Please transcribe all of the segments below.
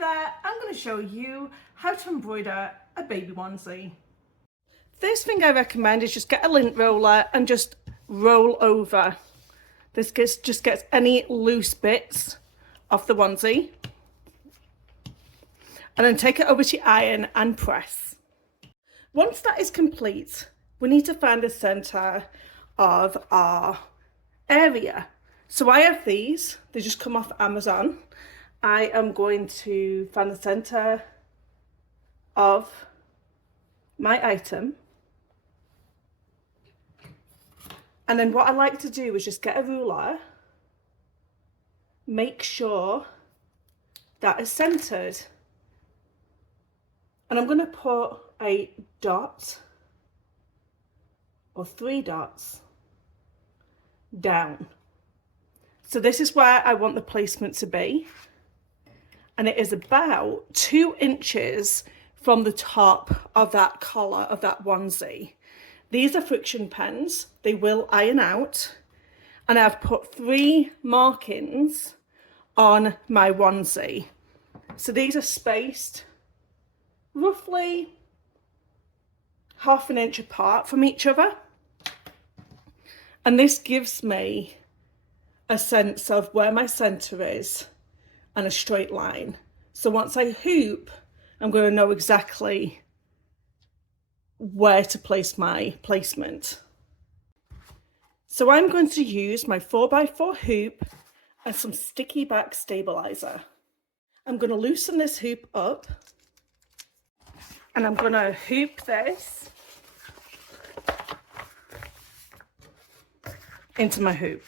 there, I'm going to show you how to embroider a baby onesie. First thing I recommend is just get a lint roller and just roll over. This just gets any loose bits off the onesie. And then take it over to your iron and press. Once that is complete, we need to find the centre of our area. So I have these, they just come off Amazon. I am going to find the centre of my item. And then what I like to do is just get a ruler, make sure that is centred. And I'm going to put a dot or 3 dots down. So this is where I want the placement to be. And it is about 2 inches from the top of that collar of that onesie. These are friction pens. They will iron out. And I've put 3 markings on my onesie. So these are spaced roughly 1/2 inch apart from each other. And this gives me a sense of where my centre is and a straight line. So once I hoop, I'm going to know exactly where to place my placement. So I'm going to use my 4x4 hoop and some sticky back stabilizer. I'm going to loosen this hoop up and I'm going to hoop this into my hoop.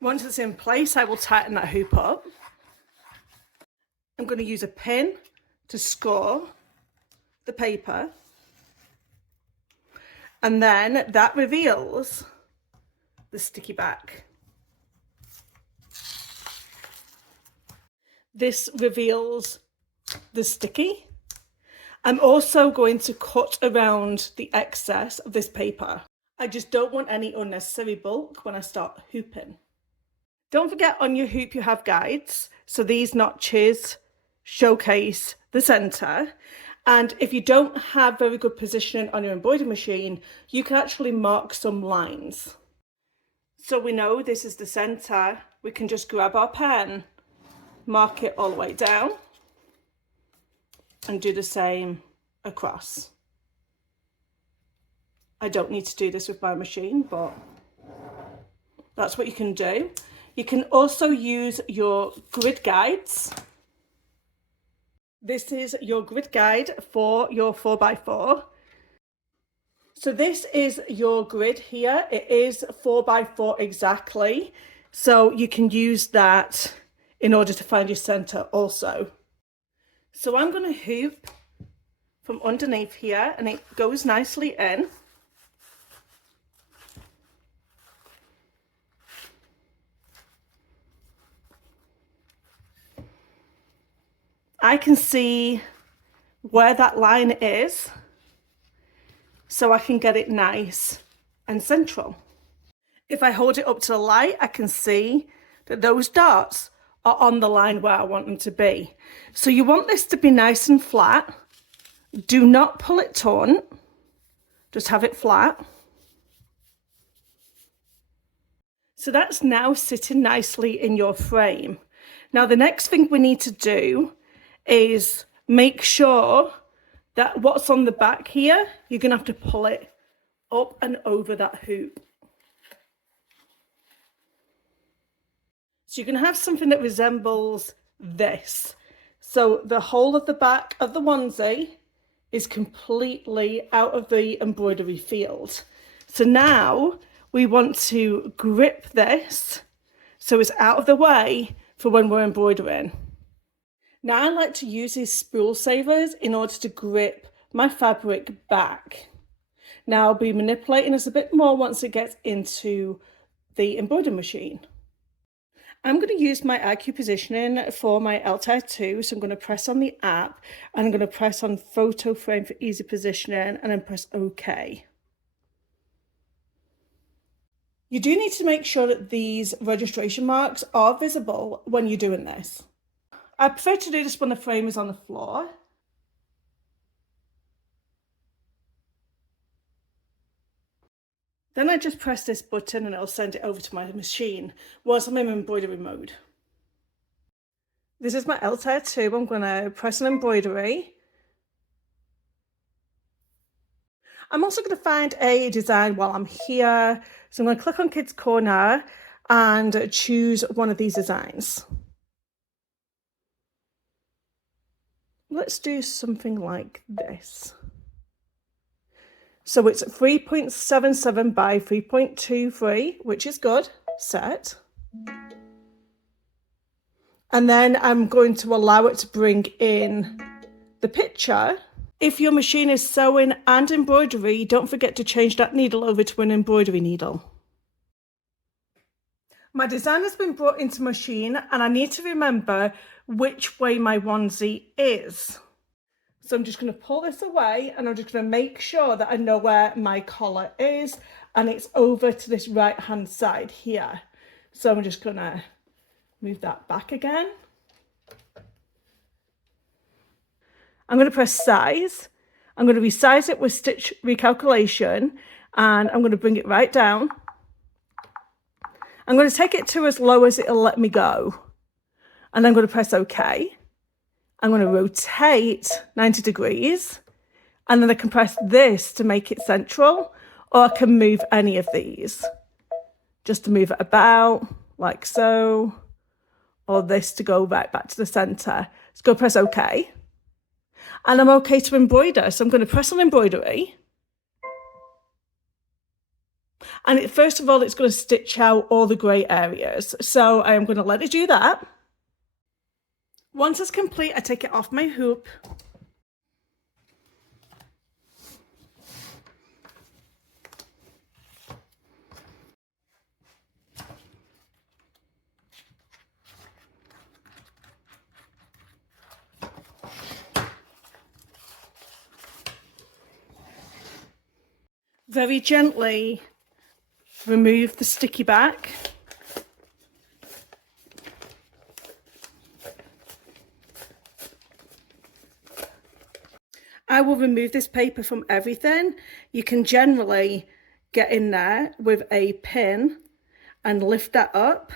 Once it's in place, I will tighten that hoop up. I'm going to use a pin to score the paper. And then that reveals the sticky back. This reveals the sticky. I'm also going to cut around the excess of this paper. I just don't want any unnecessary bulk when I start hooping. Don't forget on your hoop you have guides. So these notches showcase the centre. And if you don't have very good positioning on your embroidery machine, you can actually mark some lines. So we know this is the centre. We can just grab our pen, mark it all the way down, and do the same across. I don't need to do this with my machine, but that's what you can do. You can also use your grid guides. This is your grid guide for your 4x4. So this is your grid here. It is 4x4 exactly. So you can use that in order to find your centre also. So I'm going to hoop from underneath here and it goes nicely in. I can see where that line is, so I can get it nice and central. If I hold it up to the light, I can see that those dots are on the line where I want them to be. So you want this to be nice and flat. Do not pull it taut, just have it flat. So that's now sitting nicely in your frame. Now the next thing we need to do is make sure that what's on the back here, you're going to have to pull it up and over that hoop. So you're going to have something that resembles this. So the whole of the back of the onesie is completely out of the embroidery field. So now we want to grip this so it's out of the way for when we're embroidering. Now I like to use these spool savers in order to grip my fabric back. Now I'll be manipulating this a bit more once it gets into the embroidery machine. I'm going to use my IQ positioning for my Altair 2. So I'm going to press on the app and I'm going to press on photo frame for easy positioning and then press OK. You do need to make sure that these registration marks are visible when you're doing this. I prefer to do this when the frame is on the floor. Then I just press this button and it'll send it over to my machine whilst I'm in embroidery mode. This is my Altair 2. I'm going to press an embroidery. I'm also going to find a design while I'm here. So I'm going to click on Kids Corner and choose one of these designs. Let's do something like this. So it's 3.77 by 3.23, which is good. Set. And then I'm going to allow it to bring in the picture. If your machine is sewing and embroidery, don't forget to change that needle over to an embroidery needle. My design has been brought into machine and I need to remember which way my onesie is. So I'm just going to pull this away and I'm just going to make sure that I know where my collar is and it's over to this right hand side here. So I'm just going to move that back again. I'm going to press size. I'm going to resize it with stitch recalculation and I'm going to bring it right down. I'm going to take it to as low as it'll let me go. And I'm going to press OK. I'm going to rotate 90 degrees and then I can press this to make it central, or I can move any of these just to move it about like so, or this to go right back to the center. Let's go press OK. And I'm okay to embroider. So I'm going to press on embroidery. And first of all, it's going to stitch out all the grey areas. So I am going to let it do that. Once it's complete, I take it off my hoop. Very gently remove the sticky back. I will remove this paper from everything. You can generally get in there with a pin and lift that up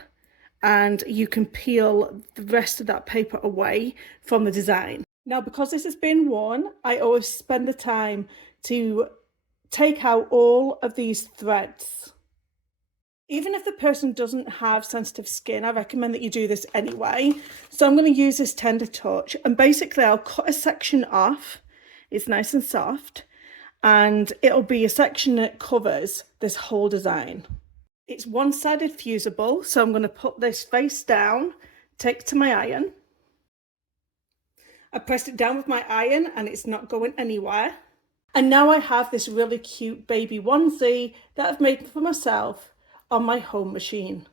and you can peel the rest of that paper away from the design. Now, because this has been worn, I always spend the time to take out all of these threads. Even if the person doesn't have sensitive skin, I recommend that you do this anyway. So I'm going to use this tender touch and basically I'll cut a section off. It's nice and soft and it'll be a section that covers this whole design. It's one-sided fusible, so I'm going to put this face down, take it to my iron. I pressed it down with my iron and it's not going anywhere. And now I have this really cute baby onesie that I've made for myself on my home machine.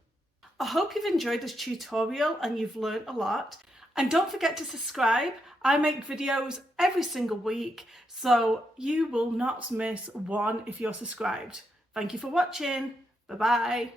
I hope you've enjoyed this tutorial and you've learned a lot. And don't forget to subscribe. I make videos every single week, so you will not miss one if you're subscribed. Thank you for watching. Bye-bye.